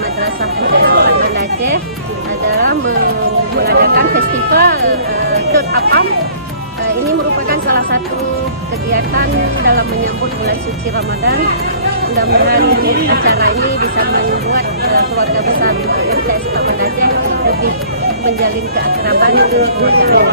Madrasah MTS Banda Aceh adalah mengadakan festival Dut Apam. Ini merupakan salah satu kegiatan dalam menyambut bulan suci Ramadan. Mudah-mudahan acara ini bisa membuat keluarga besar MTS Banda Aceh lebih menjalin keakraban kekeluargaan.